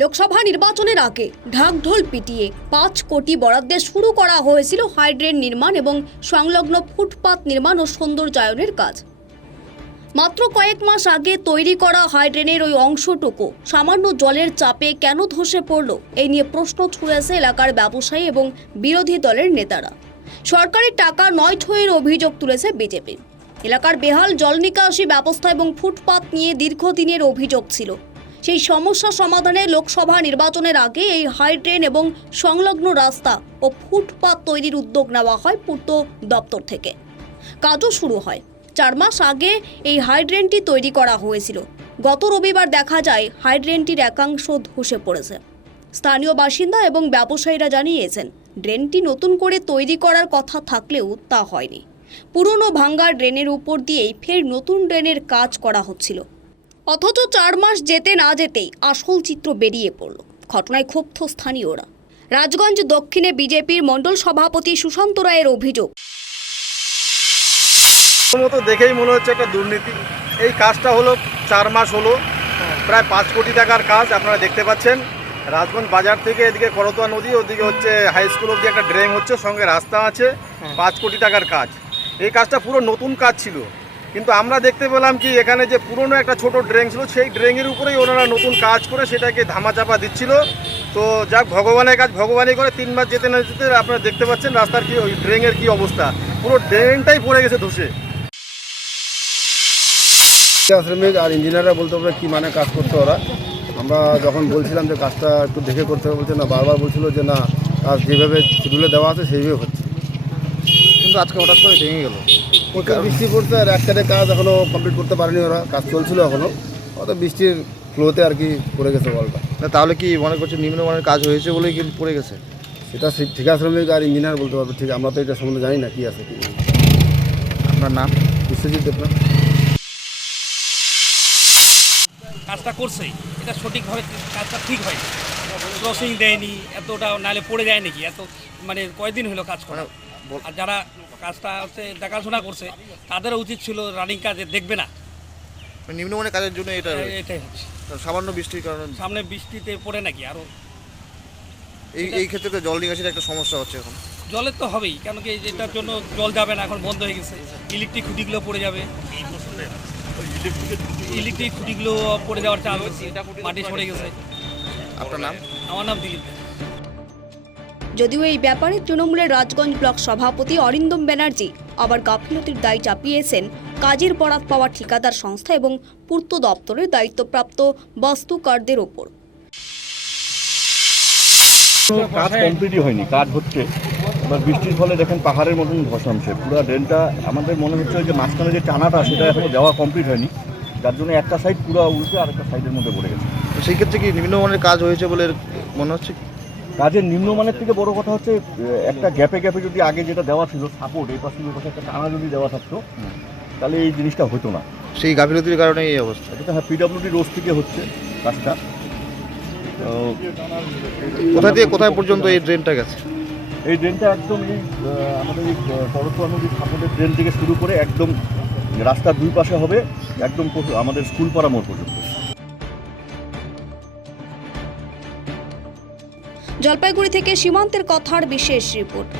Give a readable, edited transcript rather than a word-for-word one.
লোকসভা নির্বাচনের আগে ঢাকঢোল পিটিয়ে 5 কোটি বরাদ্দে শুরু করা হয়েছিল হাইড্রেন নির্মাণ এবং সংলগ্ন ফুটপাত নির্মাণ ও সৌন্দর্যায়নের কাজ। মাত্র কয়েক মাস আগে তৈরি করা হাইড্রেনের ওই অংশটুকু সামান্য জলের চাপে কেন ধসে পড়ল, এই নিয়ে প্রশ্ন ছুড়েছে এলাকার ব্যবসায়ী এবং বিরোধী দলের নেতারা। সরকারি টাকা নয় ছয়ের অভিযোগ তুলেছে বিজেপি। এলাকার বেহাল জল নিকাশি ব্যবস্থা এবং ফুটপাত নিয়ে দীর্ঘদিনের অভিযোগ ছিল। সেই সমস্যা সমাধানে লোকসভা নির্বাচনের আগে এই হাইড্রেন এবং সংলগ্ন রাস্তা ও ফুটপাত তৈরির উদ্যোগ নেওয়া হয় পূর্ত দপ্তর থেকে। কাজও শুরু হয়। 4 মাস আগে এই হাইড্রেনটি তৈরি করা হয়েছিল। গত রবিবার দেখা যায় হাইড্রেনটির একাংশ ধসে পড়েছে। স্থানীয় বাসিন্দা এবং ব্যবসায়ীরা জানিয়েছেন, ড্রেনটি নতুন করে তৈরি করার কথা থাকলেও তা হয়নি। পুরনো ভাঙ্গা ড্রেনের উপর দিয়েই ফের নতুন ড্রেনের কাজ করা হচ্ছিল। অথচ 4 মাস যেতে না যেতেই আসল চিত্র বেরিয়ে পড়ল। ঘটনায় ক্ষুব্ধ স্থানীয়রা। রাজগঞ্জ দক্ষিণে বিজেপির মণ্ডল সভাপতি সুশান্ত রায়ের অভিযোগ, মতো দেখেই মনে হচ্ছে একটা দুর্নীতি। এই কাজটা হলো 4 মাস হলো, প্রায় 5 কোটি টাকার কাজ। আপনারা দেখতে পাচ্ছেন রাজগঞ্জ বাজার থেকে এদিকে করতোয়া নদী, ওদিকে হচ্ছে হাই স্কুল অবধি একটা ড্রেন হচ্ছে, সঙ্গে রাস্তা আছে। 5 কোটি টাকার কাজ। এই কাজটা পুরো নতুন কাজ ছিল, কিন্তু আমরা দেখতে পেলাম কি এখানে যে পুরনো একটা ছোট ড্রেন ছিল, সেই ড্রেনের উপরেই ওনারা নতুন কাজ করে সেটাকে ধামাচাপা দিচ্ছিল। তো যাক, ভগবানের কাজ ভগবানই করে। 3 মাস যেতে না যেতে আপনারা দেখতে পাচ্ছেন রাস্তার কি, ওই ড্রেনের কি অবস্থা, পুরো ড্রেনটাই পড়ে গেছে ধসে। শ্রমিক আর ইঞ্জিনিয়াররা বলতে পারবে কী মানে কাজ করতে ওরা। আমরা যখন বলছিলাম যে কাজটা একটু দেখে করতে হবে, বলছে না, বারবার বলছিল যে না, কাজ যেভাবে শিডিউলে দেওয়া আছে সেইভাবে হচ্ছে, কিন্তু আজকে হঠাৎ করে ভেঙে গেল। প্রচুর বৃষ্টি পড়ছে আর এক সাইডে কাজ এখনও কমপ্লিট করতে পারেনি ওরা। কাজ চলছিল এখনও, অত বৃষ্টির ফ্লোতে আর কি পড়ে গেছে বলটা। তাহলে কি মনে করছে নিম্নমানের কাজ হয়েছে বলেই কি পড়ে গেছে? সেটা ঠিকা শ্রমিক আর ইঞ্জিনিয়ার বলতে পারবে। ঠিক, আমরা তো এটা সম্বন্ধে জানি না কি আছে কি। আপনার নাম? বিশ্বজিৎ দেবনাথ। কাজটা করছেই, এটা সঠিকভাবে কাজটা ঠিক হয়, ক্রসিং দেয়নি, এতটা নালে পড়ে যায় নাকি, এত মানে কয়দিন হলো কাজ করা। আর যারা কাজটা হচ্ছে দেখাশোনা করছে তাদেরও উচিত ছিল রানিং কাজে দেখবে না। নিম্নমানের কাজের জন্য এটাই হচ্ছে, সামান্য বৃষ্টির কারণে সামনে বৃষ্টিতে পড়ে নাকি আরও। এই ক্ষেত্রে তো জল নিকাশির একটা সমস্যা হচ্ছে এখন। জলের তো হবেই, কেন কি এটার জন্য জল যাবে না, এখন বন্ধ হয়ে গেছে। ইলেকট্রিক খুঁটিগুলো পড়ে যাবে, ইলেকট্রিক খুঁটিগুলো পড়ে যাওয়ার চান্স আছে, মাটি সরে গেছে। আপনার নাম? আমার নাম দিলীপ। যদিও এই ব্যাপারে তৃণমূলের রাজগঞ্জ ব্লক সভাপতি অরিন্দম ব্যানার্জি আবার গাফিলতির দায় চাপিয়েছেন কাজের বরাত পাওয়া ঠিকাদার সংস্থা এবং পূর্ত দপ্তরের দায়িত্বপ্রাপ্ত বাস্তুকারদের ওপর। কাজ কমপ্লিটই হয়নি, কাজ হচ্ছে। এবার বৃষ্টির ফলে দেখেন পাহাড়ের মতন ধসামছে পুরো ড্রেনটা। আমাদের মনে হচ্ছে যে মাঝখানে যে টানাটা সেটা এখনো দেওয়া কমপ্লিট হয়নি, যার জন্য একটা সাইড পুরো উল্টে আর একটা সাইডের মধ্যে পড়ে গেছে। সেই ক্ষেত্রে কি নিম্নমানের কাজ হয়েছে বলে মনে হচ্ছে? কাজের নিম্নমানের থেকে বড় কথা হচ্ছে একটা গ্যাপে গ্যাপে যদি আগে যেটা দেওয়া ছিল সাপোর্ট, এই পাশে একটা টানা যদি দেওয়া থাকতো তাহলে এই জিনিসটা হতো না। সেই গাফিলতির কারণে এই অবস্থা। এটা হ্যাঁ, পিডব্লিউডি রোজ থেকে হচ্ছে কাজটা। তো কোথা থেকে কোথায় পর্যন্ত এই ড্রেনটা গেছে? এই ড্রেনটা একদম এই আমাদের এই করতোয়া নদীর সাপোর্টের ড্রেন থেকে শুরু করে একদম রাস্তার 2 পাশে হবে, একদম আমাদের স্কুল পাড়া মোড় পর্যন্ত। জলপাইগুড়ি থেকে সীমান্তের কথার বিশেষ রিপোর্ট।